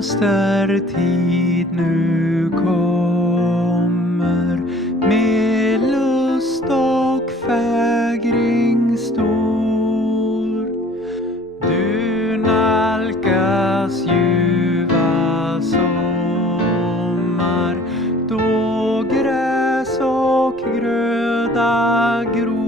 blomstertid nu kommer, med lust och fägring stor. Du nalkas ljuva sommar, då gräs och gröda gror.